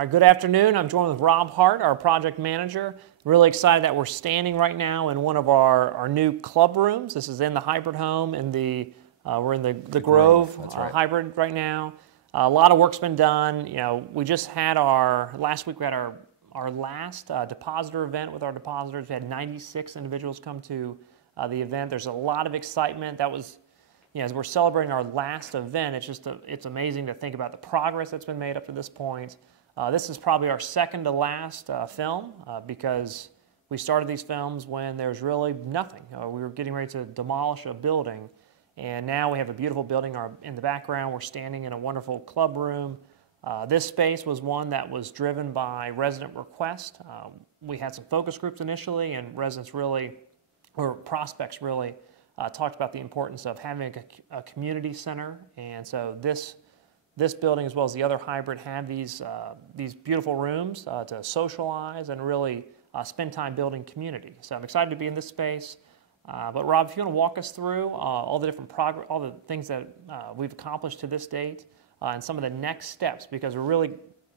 All right, good afternoon. I'm joined with Rob Hart, our project manager. Really excited that we're standing right now in one of our new club rooms. This is in the hybrid home, we're in the Grove Right. hybrid right now. A lot of work's been done. You know, we just had last week we had our last depositor event with our depositors. We had 96 individuals come to the event. There's a lot of excitement. That was, you know, as we're celebrating our last event, it's amazing to think about the progress that's been made up to this point. This is probably our second to last film because we started these films when there's really nothing. We were getting ready to demolish a building, and now we have a beautiful building in the background. We're standing in a wonderful club room. This space was one that was driven by resident request. We had some focus groups initially, and residents really, or prospects really, talked about the importance of having a community center, and so this building, as well as the other hybrid, have these beautiful rooms to socialize and really spend time building community. So I'm excited to be in this space. But Rob, if you want to walk us through all the different all the things that we've accomplished to this date and some of the next steps, because we're really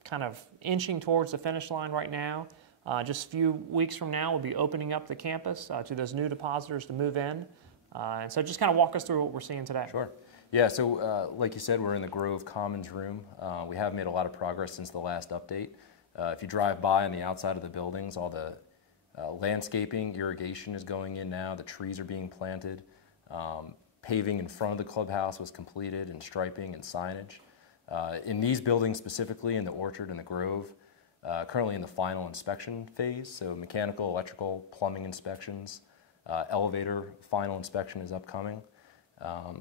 kind of inching towards the finish line right now. Just a few weeks from now, we'll be opening up the campus to those new depositors to move in. And so just kind of walk us through what we're seeing today. Sure. Yeah, so like you said, we're in the Grove Commons room. We have made a lot of progress since the last update. If you drive by on the outside of the buildings, all the landscaping, irrigation is going in now, the trees are being planted, paving in front of the clubhouse was completed, and striping and signage. In these buildings specifically, in the Orchard and the Grove, currently in the final inspection phase, so mechanical, electrical, plumbing inspections, elevator final inspection is upcoming.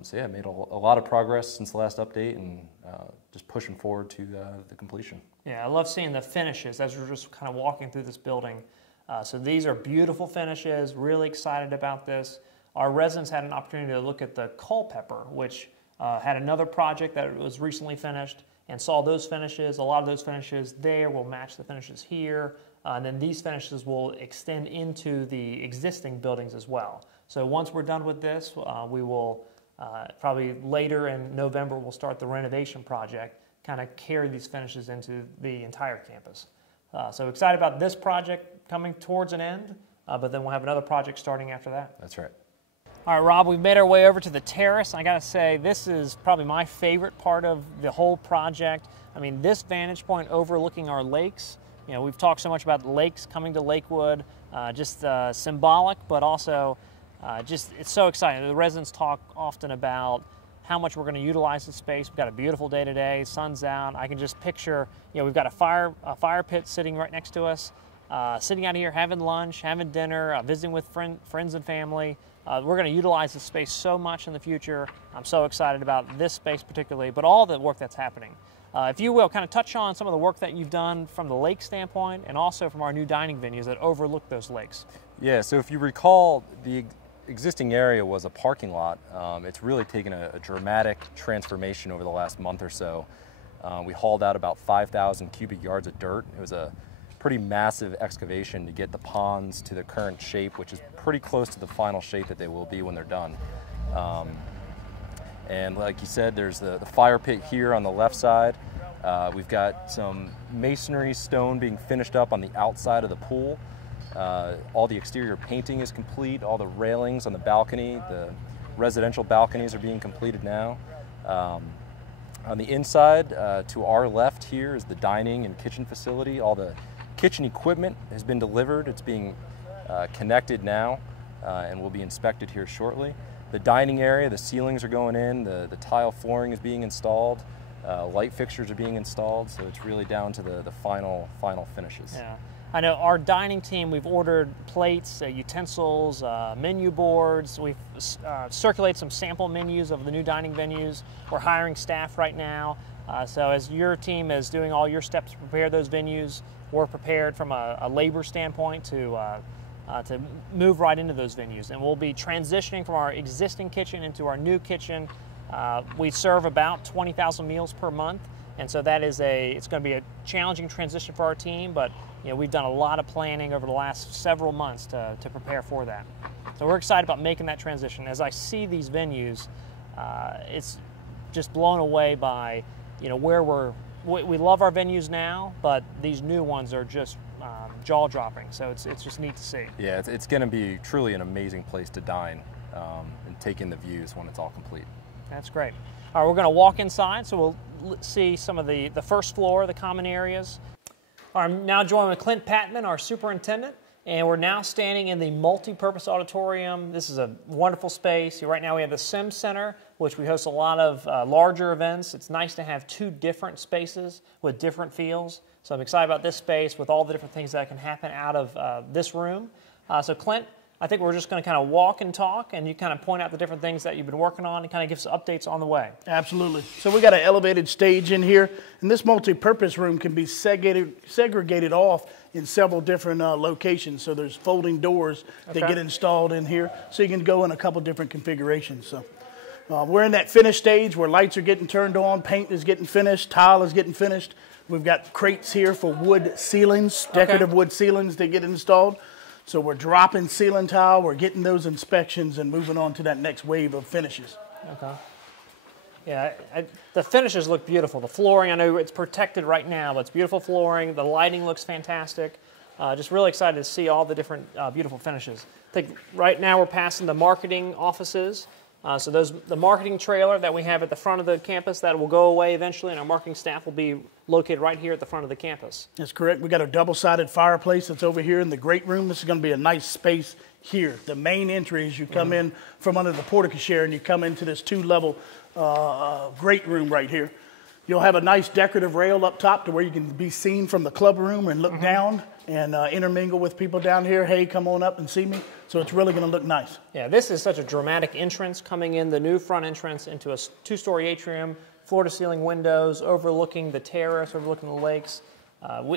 So yeah, made a lot of progress since the last update, and just pushing forward to the completion. Yeah, I love seeing the finishes as we're just kind of walking through this building. So these are beautiful finishes, really excited about this. Our residents had an opportunity to look at the Culpeper, which had another project that was recently finished, and saw those finishes. A lot of those finishes there will match the finishes here, and then these finishes will extend into the existing buildings as well. So once we're done with this, we will probably later in November, we'll start the renovation project, kind of carry these finishes into the entire campus. So excited about this project coming towards an end, but then we'll have another project starting after that. That's right. All right, Rob, we've made our way over to the Terrace. I got to say, this is probably my favorite part of the whole project. I mean, this vantage point overlooking our lakes, you know, we've talked so much about the lakes coming to Lakewood, just symbolic, but also it's so exciting. The residents talk often about how much we're going to utilize the space. We've got a beautiful day today, sun's out. I can just picture, you know, we've got a fire pit sitting right next to us, sitting out here having lunch, having dinner, visiting with friends and family. We're going to utilize this space so much in the future. I'm so excited about this space particularly, but all the work that's happening. If you will, kind of touch on some of the work that you've done from the lake standpoint and also from our new dining venues that overlook those lakes. Yeah, so if you recall, the existing area was a parking lot. It's really taken a dramatic transformation over the last month or so. We hauled out about 5,000 cubic yards of dirt. It was a pretty massive excavation to get the ponds to the current shape, which is pretty close to the final shape that they will be when they're done. And like you said, there's the fire pit here on the left side. We've got some masonry stone being finished up on the outside of the pool. All the exterior painting is complete. All the railings on the balcony, the residential balconies are being completed now. On the inside, to our left here is the dining and kitchen facility. All the kitchen equipment has been delivered. It's being connected now and will be inspected here shortly. The dining area, the ceilings are going in, the tile flooring is being installed, light fixtures are being installed, so it's really down to the final finishes. Yeah. I know our dining team, we've ordered plates, utensils, menu boards. We've circulated some sample menus of the new dining venues. We're hiring staff right now. So as your team is doing all your steps to prepare those venues, we're prepared from a labor standpoint to move right into those venues. And we'll be transitioning from our existing kitchen into our new kitchen. We serve about 20,000 meals per month. And so that is it's going to be a challenging transition for our team, but you know, we've done a lot of planning over the last several months to prepare for that. So we're excited about making that transition. As I see these venues, it's just blown away by, you know, where we're we love our venues now, but these new ones are just jaw-dropping. So it's just neat to see. Yeah, it's going to be truly an amazing place to dine and take in the views when it's all complete. That's great. All right, we're going to walk inside, so we'll see some of the first floor, the common areas. All right, I'm now joined with Clint Patman, our superintendent, and we're now standing in the multi-purpose auditorium. This is a wonderful space. Right now we have the Sim Center, which we host a lot of larger events. It's nice to have two different spaces with different feels. So I'm excited about this space with all the different things that can happen out of this room. So Clint, I think we're just going to kind of walk and talk, and you kind of point out the different things that you've been working on and kind of give us updates on the way. Absolutely. So we got an elevated stage in here, and this multi-purpose room can be segregated off in several different locations. So there's folding doors that get installed in here, so you can go in a couple different configurations. So we're in that finished stage where lights are getting turned on, paint is getting finished, tile is getting finished. We've got crates here for wood ceilings, decorative wood ceilings that get installed. So we're dropping ceiling tile, we're getting those inspections and moving on to that next wave of finishes. Okay. Yeah, the finishes look beautiful. The flooring, I know it's protected right now, but it's beautiful flooring. The lighting looks fantastic. Just really excited to see all the different beautiful finishes. I think right now we're passing the marketing offices. So the marketing trailer that we have at the front of the campus, that will go away eventually, and our marketing staff will be located right here at the front of the campus. That's correct. We got a double-sided fireplace that's over here in the great room. This is going to be a nice space here. The main entry is you come in from under the porte-cochere and you come into this two-level great room right here. You'll have a nice decorative rail up top to where you can be seen from the club room and look down and intermingle with people down here. Hey, come on up and see me. So it's really going to look nice. Yeah, this is such a dramatic entrance coming in, the new front entrance into a two-story atrium, floor-to-ceiling windows, overlooking the terrace, overlooking the lakes.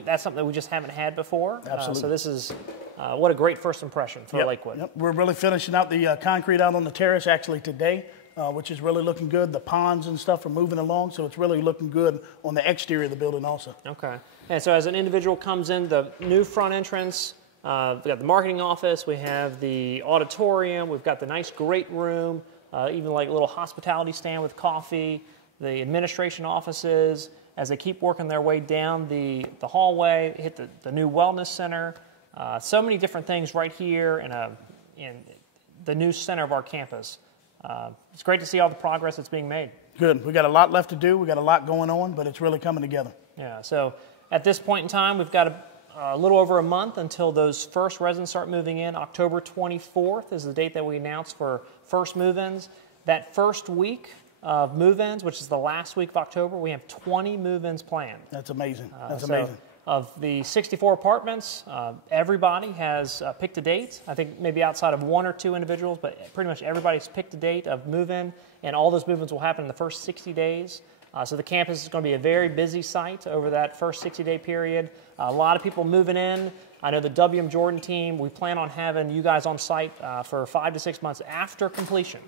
That's something that we just haven't had before. Absolutely. So this is what a great first impression for Lakewood. Yep. We're really finishing out the concrete out on the terrace actually today, which is really looking good. The ponds and stuff are moving along, so it's really looking good on the exterior of the building also. Okay. And so as an individual comes in, the new front entrance, we've got the marketing office, we have the auditorium, we've got the nice great room, even like a little hospitality stand with coffee, the administration offices. As they keep working their way down the hallway, hit the new wellness center. So many different things right here in the new center of our campus. It's great to see all the progress that's being made. Good. We got a lot left to do. We got a lot going on, but it's really coming together. Yeah. So at this point in time, we've got a little over a month until those first residents start moving in. October 24th is the date that we announced for first move-ins. That first week of move-ins, which is the last week of October, we have 20 move-ins planned. That's amazing. That's amazing. Of the 64 apartments, everybody has picked a date. I think maybe outside of one or two individuals, but pretty much everybody's picked a date of move-in, and all those move-ins will happen in the first 60 days. So the campus is going to be a very busy site over that first 60-day period. A lot of people moving in. I know the WM Jordan team, we plan on having you guys on site for 5 to 6 months after completion.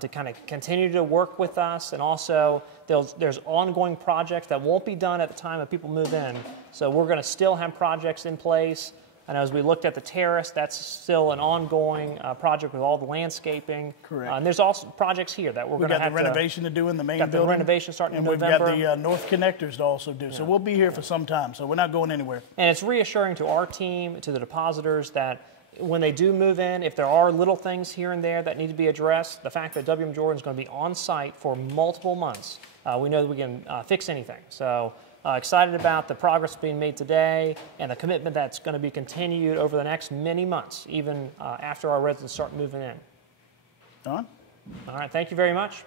To kind of continue to work with us, and also there's ongoing projects that won't be done at the time that people move in. So we're going to still have projects in place. And as we looked at the terrace, that's still an ongoing project with all the landscaping. Correct. And there's also projects here that we're going to have the renovation to do in the main building. Got the renovation starting in November. And we've got the north connectors to also do. So we'll be here for some time. So we're not going anywhere. And it's reassuring to our team, to the depositors, that when they do move in, if there are little things here and there that need to be addressed, the fact that WM Jordan is going to be on site for multiple months, we know that we can fix anything. So excited about the progress being made today and the commitment that's going to be continued over the next many months, even after our residents start moving in. Don? All right, thank you very much.